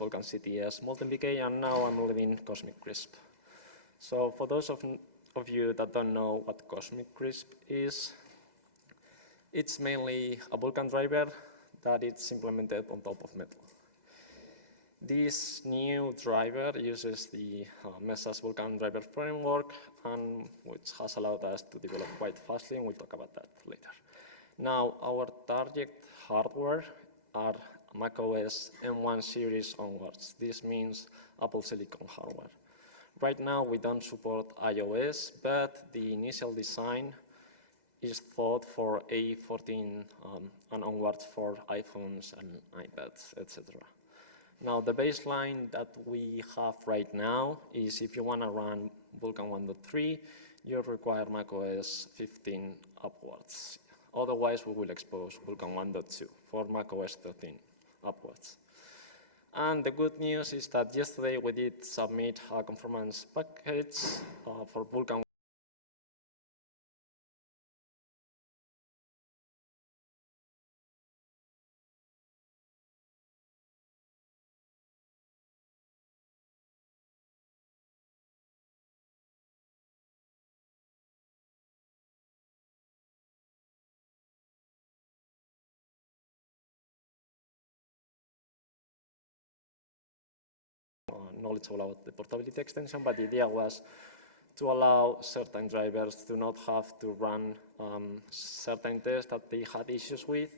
Vulkan CTS MultiMBK, and now I'm leading KosmicKrisp. So for those of you that don't know what KosmicKrisp is, it's mainly a Vulkan driver that it's implemented on top of Metal. This new driver uses the Mesa Vulkan driver framework, and which has allowed us to develop quite fastly, and we'll talk about that later. Now, our target hardware are macOS M1 series onwards. This means Apple Silicon hardware. Right now, we don't support iOS, but the initial design is thought for A14 and onwards for iPhones and iPads, etc. Now, the baseline that we have right now is if you want to run Vulkan 1.3, you require macOS 15 upwards. Otherwise, we will expose Vulkan 1.2 for macOS 13 upwards. And the good news is that yesterday we did submit a conformance package for Vulkan. Knowledgeable about the portability extension, but the idea was to allow certain drivers to not have to run certain tests that they had issues with,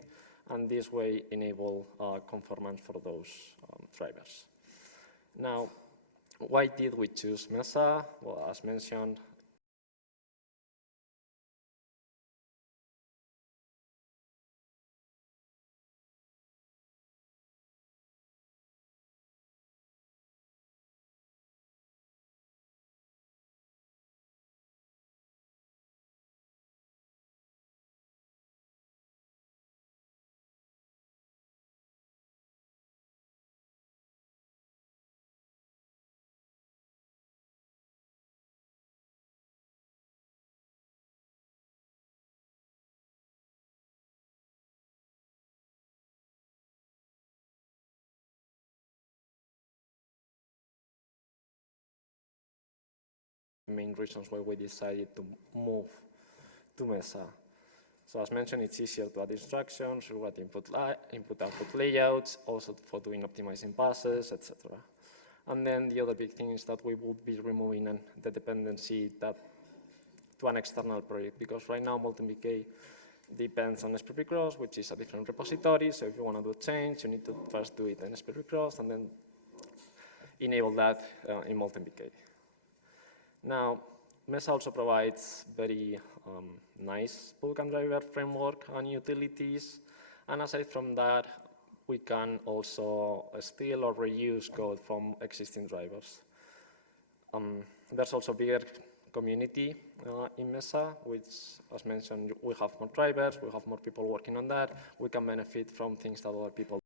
and this way enable conformant for those drivers. Now, why did we choose Mesa? Well, as mentioned, main reasons why we decided to move to Mesa. So as mentioned, it's easier to add instructions, what input-output layouts, also for doing optimizing passes, etc. And then the other big thing is that we would be removing the dependency to an external project, because right now MultiMBK depends on SPPCross, which is a different repository. So if you want to do a change, you need to first do it in SPPCross and then enable that in MultiMBK. Now, Mesa also provides very nice Vulkan driver framework and utilities. And aside from that, we can also steal or reuse code from existing drivers. There's also bigger community in Mesa, which, as mentioned, we have more drivers, we have more people working on that. We can benefit from things that other people.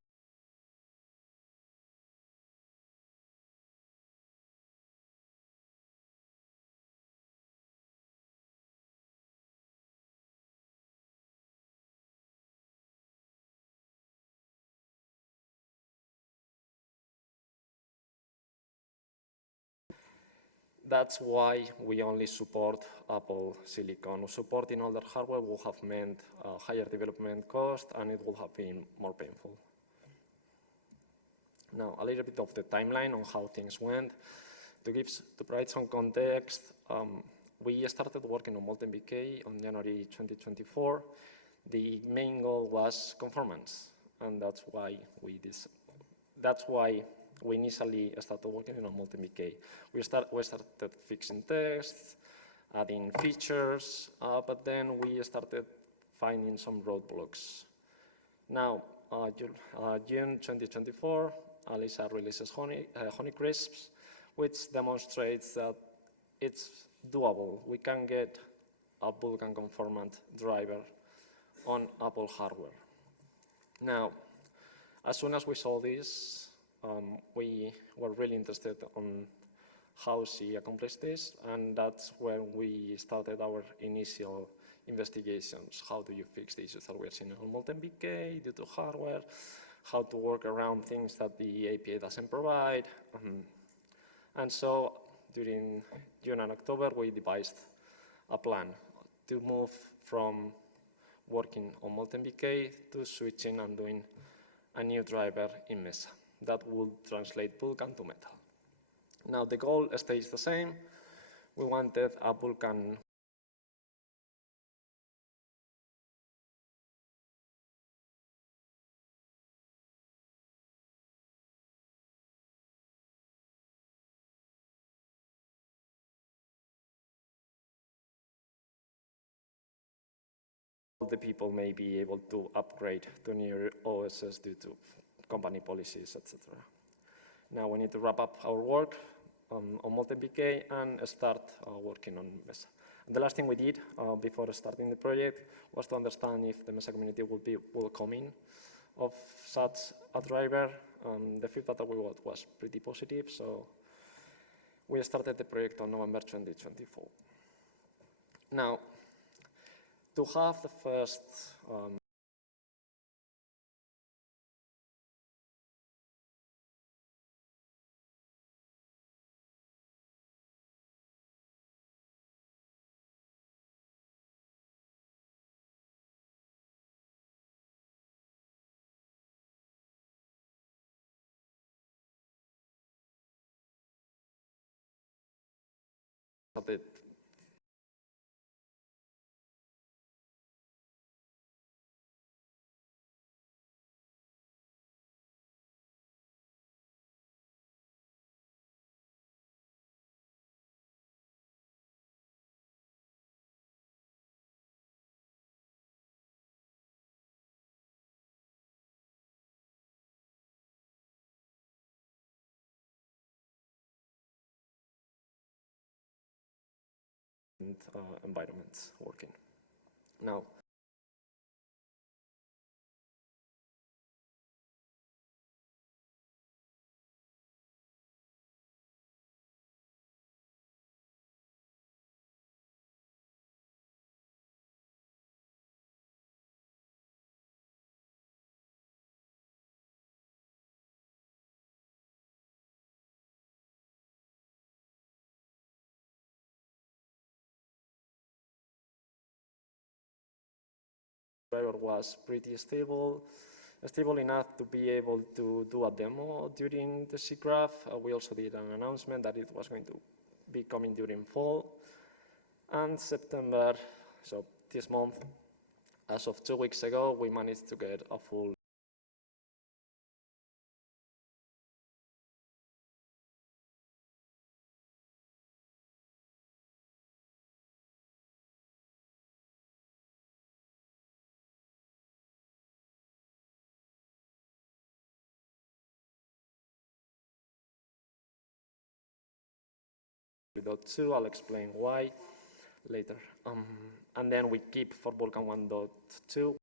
That's why we only support Apple Silicon. Supporting older hardware would have meant higher development cost, and it would have been more painful. Now, a little bit of the timeline on how things went. To provide some context, we started working on MultiMBK on January 2024. The main goal was conformance, and that's why we initially started working on MultiMBK. We started fixing tests, adding features, but then we started finding some roadblocks. Now, June 2024, Alisa releases KosmicKrisp, which demonstrates that it's doable. We can get a Vulkan conformant driver on Apple hardware. Now, as soon as we saw this, we were really interested on how she accomplished this, and that's when we started our initial investigations. How do you fix the issues that we're seeing on MultiMBK due to hardware? how to work around things that the API doesn't provide. And so during June and October, we devised a plan to move from working on MoltenBK to switching and doing a new driver in Mesa that would translate Vulkan to Metal. Now the goal stays the same. We wanted a Vulkan the people may be able to upgrade to newer OSs due to company policies, etc. Now we need to wrap up our work on MoltenBK and start working on Mesa. And the last thing we did before starting the project was to understand if the Mesa community would be welcoming of such a driver. The feedback that we got was pretty positive, so we started the project on November 2024. Now, to have the first a bit environments working. Now, the driver was pretty stable enough to be able to do a demo during the SIGGRAPH. We also did an announcement that it was going to be coming during fall. And September, so this month, as of 2 weeks ago, we managed to get a full without 2. I'll explain why later. And then we keep for Vulkan 1.2.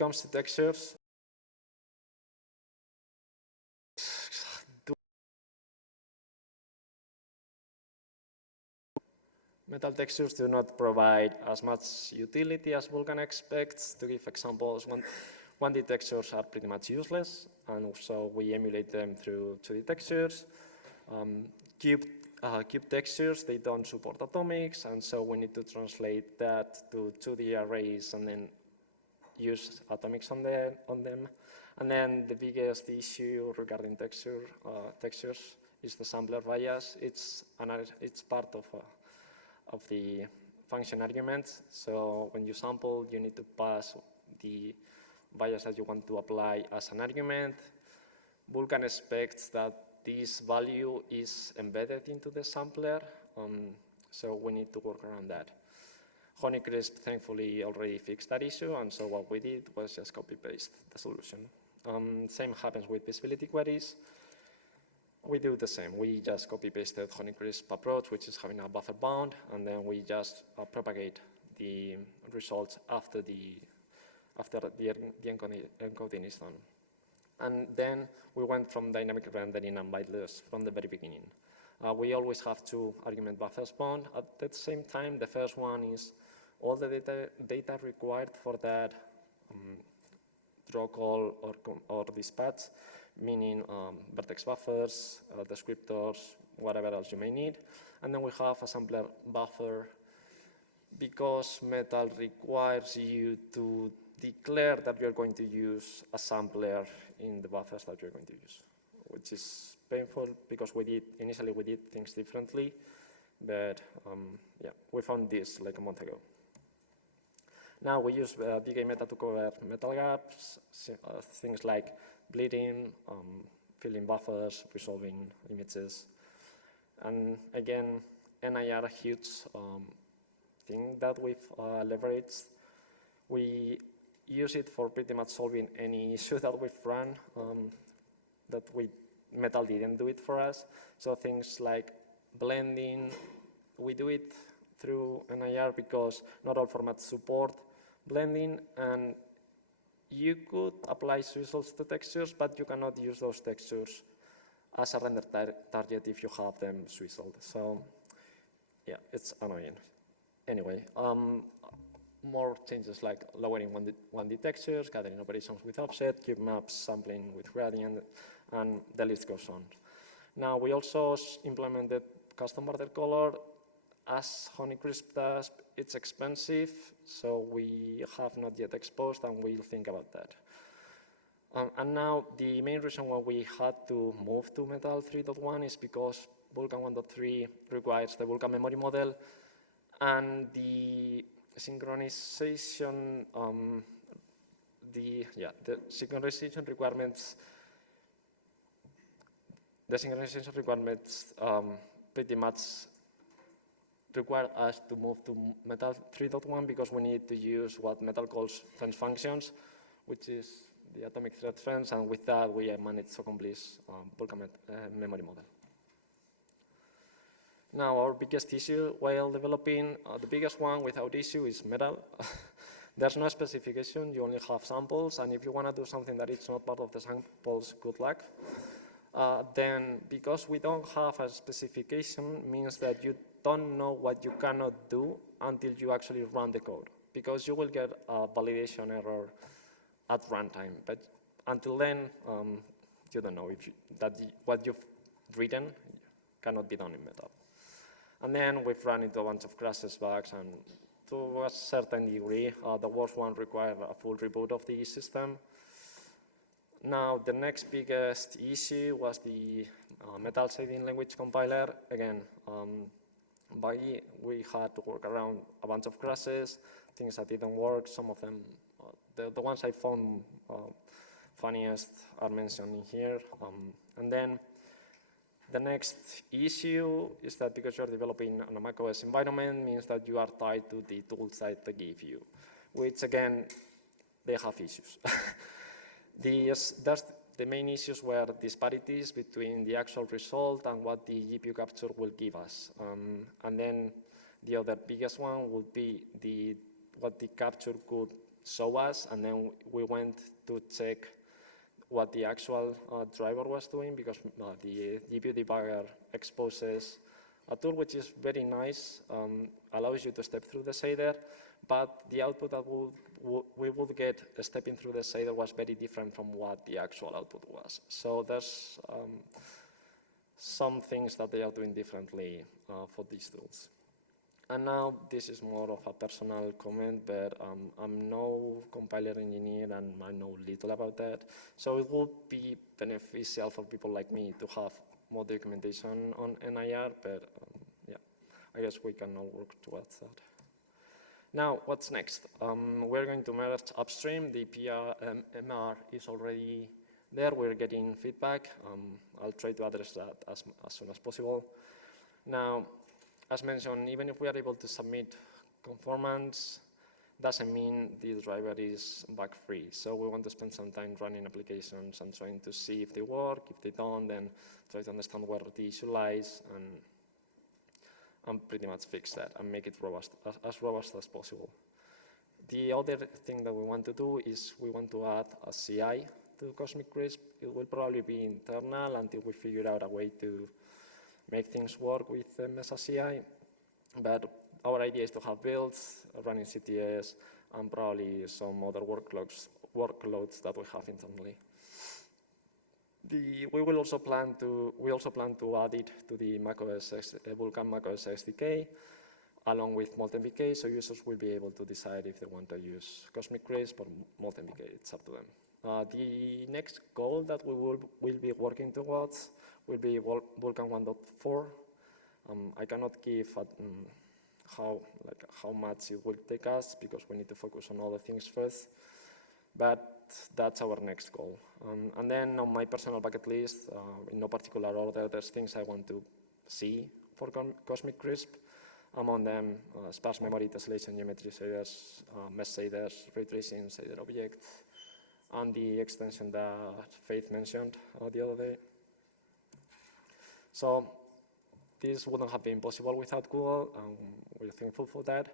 comes to textures, metal textures do not provide as much utility as Vulkan expects. To give examples, 1D textures are pretty much useless, and so we emulate them through 2D textures. Cube textures, they don't support atomics, and so we need to translate that to 2D arrays and then use atomics on them. And then the biggest issue regarding textures is the sampler bias. It's part of the function arguments. So when you sample, you need to pass the bias that you want to apply as an argument. Vulkan expects that this value is embedded into the sampler, so we need to work around that. KosmicKrisp thankfully already fixed that issue, and so what we did was just copy-paste the solution. Same happens with visibility queries. We do the same. We just copy-pasted KosmicKrisp approach, which is having a buffer bound, and then we just propagate the results after the encoding is done. And then we went from dynamic rendering and byteless from the very beginning. We always have 2 argument buffers bound. At the same time, the first one is all the data required for that draw call or dispatch, meaning vertex buffers, descriptors, whatever else you may need. And then we have a sampler buffer because metal requires you to declare that you're going to use a sampler in the buffers that you're going to use, which is painful because initially we did things differently, but yeah, we found this like a month ago. Now we use DK meta to cover metal gaps, things like bleeding, filling buffers, resolving images. And again, NIR, a huge thing that we've leveraged. We use it for pretty much solving any issue that we've run that metal didn't do it for us. So things like blending, we do it through NIR because not all formats support blending, and you could apply swizzles to textures, but you cannot use those textures as a render target if you have them swizzled. So yeah, it's annoying. Anyway, more changes like lowering 1D textures, gathering operations with offset, cube maps, sampling with gradient, and the list goes on. Now we also implemented custom border color. As KosmicKrisp does, it's expensive, so we have not yet exposed, and we'll think about that. And now the main reason why we had to move to Metal 3.1 is because Vulkan 1.3 requires the Vulkan memory model, and the synchronization, the synchronization requirements pretty much require us to move to Metal 3.1 because we need to use what Metal calls fence functions, which is the atomic thread fence, and with that we managed to complete Vulkan memory model. Now our biggest issue while developing, the biggest one without issue is Metal. There's no specification, you only have samples, and if you want to do something that is not part of the samples, good luck. Then because we don't have a specification means that you don't know what you cannot do until you actually run the code, because you will get a validation error at runtime, but until then you don't know what you've written cannot be done in Metal. And then we've run into a bunch of crashes, bugs, and to a certain degree, the worst one required a full reboot of the system. Now, the next biggest issue was the Metal shading language compiler. Again, we had to work around a bunch of crashes, things that didn't work. Some of them, the ones I found funniest are mentioned in here. And then the next issue is that because you're developing on a macOS environment means that you are tied to the tools that they give you, which again, they have issues. The main issues were disparities between the actual result and what the GPU capture will give us. And then the other biggest one would be what the capture could show us, and then we went to check what the actual driver was doing, because the GPU debugger exposes a tool which is very nice, allows you to step through the shader, but the output that we would get stepping through the shader was very different from what the actual output was. So there's some things that they are doing differently for these tools. And now this is more of a personal comment, but I'm no compiler engineer and I know little about that. So it would be beneficial for people like me to have more documentation on NIR, but yeah, I guess we can all work towards that. Now, what's next? We're going to merge upstream. The MR is already there. We're getting feedback. I'll try to address that as soon as possible. Now, as mentioned, even if we are able to submit conformants, doesn't mean the driver is bug-free. So we want to spend some time running applications and trying to see if they work. If they don't, then try to understand where the issue lies and pretty much fix that and make it as robust as possible. The other thing that we want to do is we want to add a CI to KosmicKrisp. It will probably be internal until we figure out a way to make things work with the Mesa CI. But our idea is to have builds running CTS and probably some other workloads that we have internally. We also plan to add it to the Vulkan macOS SDK along with MoltenBK, so users will be able to decide if they want to use KosmicKrisp or MoltenBK. It's up to them. The next goal that we will be working towards will be Vulkan 1.4. I cannot give how much it will take us because we need to focus on other things first, but that's our next goal. And then on my personal bucket list, in no particular order, there's things I want to see for KosmicKrisp. Among them, sparse memory, tessellation, geometry shaders, mesh shaders, ray tracing, shader objects, and the extension that Faith mentioned the other day. So this wouldn't have been possible without Google, and we're thankful for that.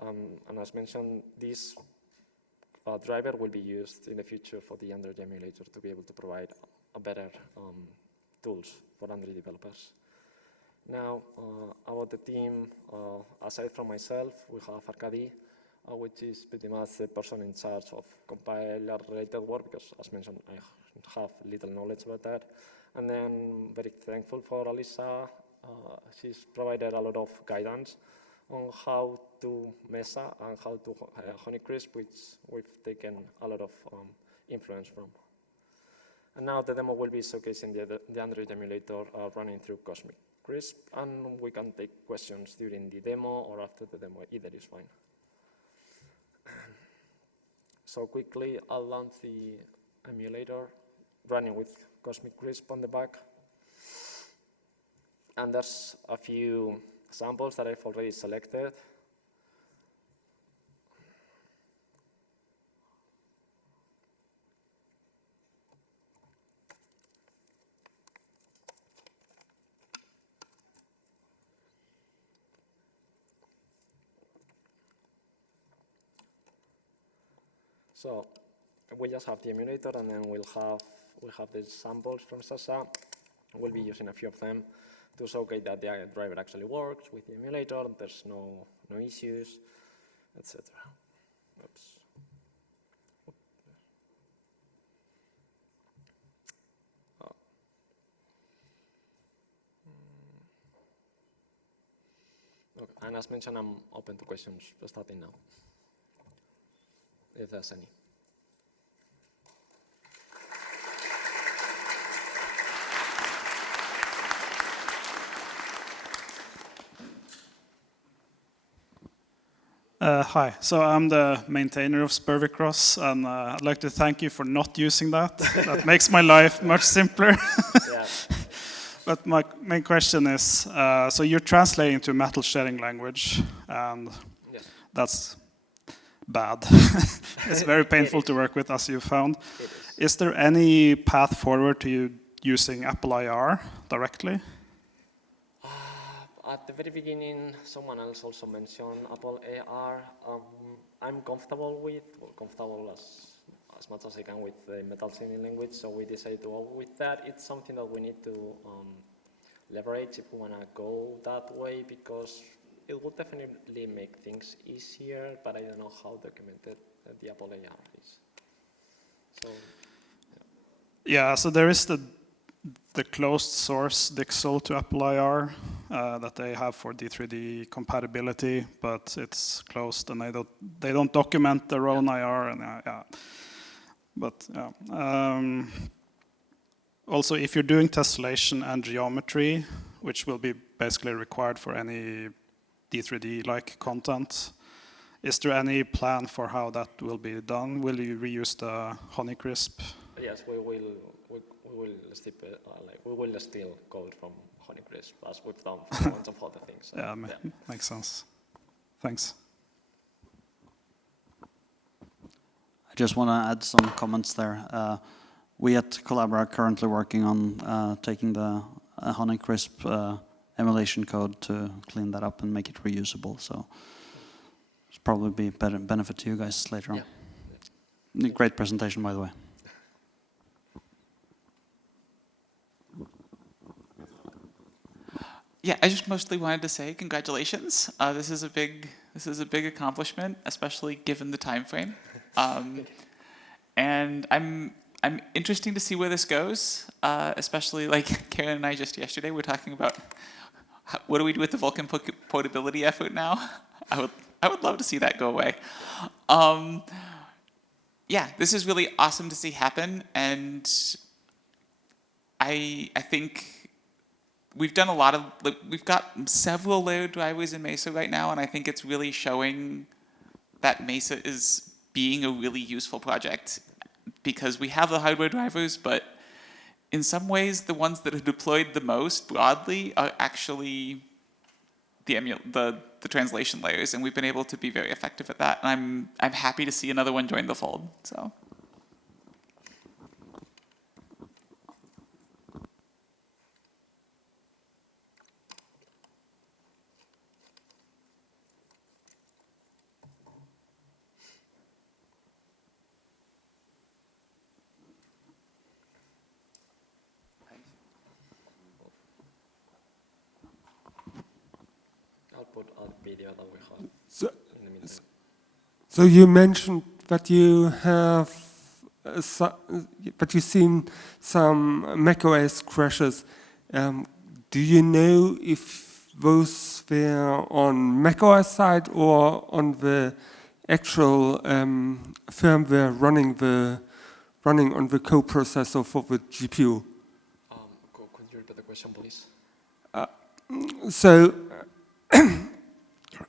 And as mentioned, this driver will be used in the future for the Android emulator to be able to provide a better tools for Android developers. Now, about the team, aside from myself, we have Arkady, which is pretty much the person in charge of compiler-related work, because as mentioned, I have little knowledge about that. And then very thankful for Alisa. She's provided a lot of guidance on how to Mesa and how to Honeycrisp, which we've taken a lot of influence from. And now the demo will be showcasing the Android emulator running through KosmicKrisp, and we can take questions during the demo or after the demo, either is fine. So quickly, I'll launch the emulator running with KosmicKrisp on the back. And there's a few samples that I've already selected. So we just have the emulator, and then we'll have the samples from Sasa. We'll be using a few of them to showcase that the driver actually works with the emulator. There's no issues, etc. Oops. Oh. Okay. And as mentioned, I'm open to questions starting now, if there's any. Hi, so I'm the maintainer of SpervyCross, and I'd like to thank you for not using that. That makes my life much simpler. Yeah. But my main question is, so you're translating to metal shading language, and Yes. that's bad. It's very painful to work with, as you found. Is there any path forward to you using Apple IR directly? At the very beginning, someone else also mentioned Apple AR. I'm comfortable as much as I can with the metal signaling language, so we decided to go with that. It's something that we need to leverage if we want to go that way, because it would definitely make things easier, but I don't know how documented the Apple AR is. So, yeah, so there is the closed source DXL to Apple IR that they have for D3D compatibility, but it's closed and they don't document their own IR. And yeah. But yeah. Also, if you're doing tessellation and geometry, which will be basically required for any D3D-like content, is there any plan for how that will be done? Will you reuse the KosmicKrisp? Yes, we will steal code from KosmicKrisp as we've done for a bunch of other things. So, yeah, makes sense. Thanks. I just want to add some comments there. We at Collabora are currently working on taking the KosmicKrisp emulation code to clean that up and make it reusable. So it's probably be better benefit to you guys later on. Yeah. Great presentation, by the way. Yeah, I just mostly wanted to say congratulations. This is a big accomplishment, especially given the time frame. And I'm interested to see where this goes. Especially like Karen and I just yesterday were talking about what do we do with the Vulkan portability effort now. I would love to see that go away. Yeah, this is really awesome to see happen, and I think. We've done a lot of, we've got several layered drivers in Mesa right now, and I think it's really showing that Mesa is being a really useful project, because we have the hardware drivers, but in some ways the ones that are deployed the most broadly are actually the translation layers, and we've been able to be very effective at that, and I'm happy to see another one join the fold. So. Put out video that we have in the meantime. So you mentioned that you have, that you've seen some macOS crashes. Do you know if those were on macOS side or on the actual firmware running on the coprocessor for the GPU? Could you repeat the question, please? So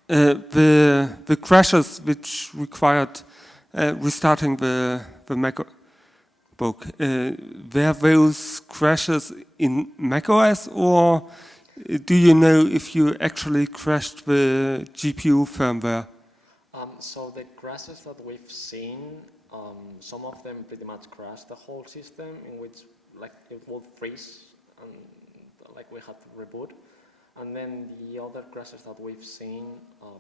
the crashes which required restarting the MacBook, were those crashes in macOS, or do you know if you actually crashed the GPU firmware? So the crashes that we've seen, some of them pretty much crashed the whole system, in which like it would freeze and like we had to reboot. And then the other crashes that we've seen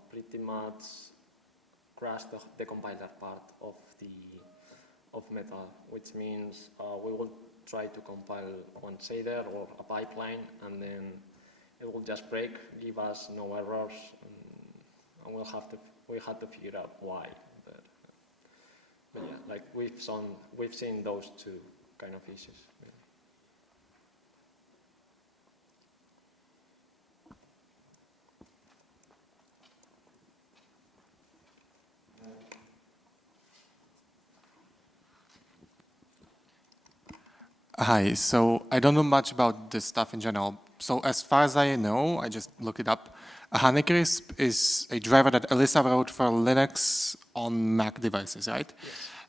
pretty much crashed the compiler part of Metal, which means we will try to compile one shader or a pipeline, and then it will just break, give us no errors, and we had to figure out why. But yeah, like we've seen those two kind of issues. Yeah. Hi, so I don't know much about this stuff in general. So as far as I know, I just looked it up. KosmicKrisp is a driver that Elisa wrote for Linux on Mac devices, right? Yes.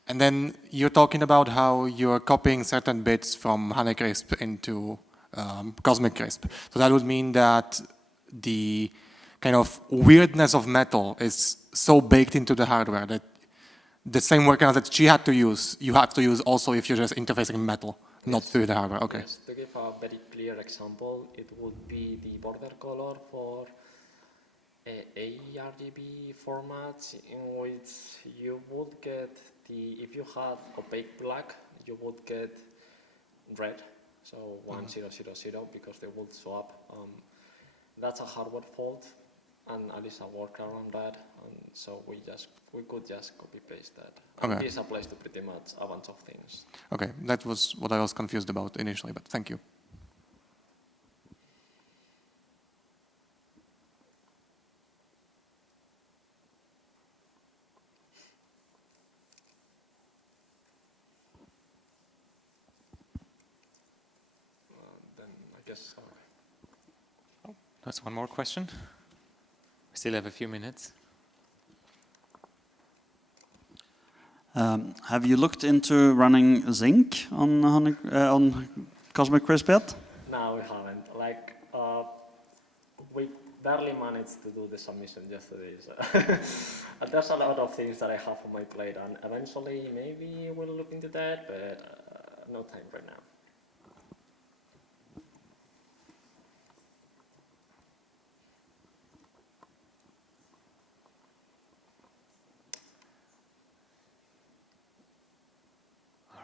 And then you're talking about how you're copying certain bits from KosmicKrisp into KosmicKrisp. So that would mean that the kind of weirdness of Metal is so baked into the hardware that the same workarounds that she had to use, you have to use also if you're just interfacing Metal. Not through the hardware, okay. Yes, to give a very clear example, it would be the border color for ARGB formats in which you would get if you had opaque black, you would get red, so 1000 because they would swap. That's a hardware fault, and at least a workaround that, and so we could just copy paste that. Okay. And this applies to pretty much a bunch of things. Okay, that was what I was confused about initially, but thank you. Then I guess. That's one more question. We still have a few minutes. Have you looked into running zinc on KosmicKrisp yet? No, we haven't. Like, we barely managed to do the submission yesterday. So there's a lot of things that I have on my plate, and eventually maybe we'll look into that, but no time right now.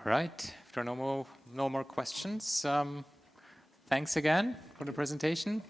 All right, if there are no more questions, thanks again for the presentation.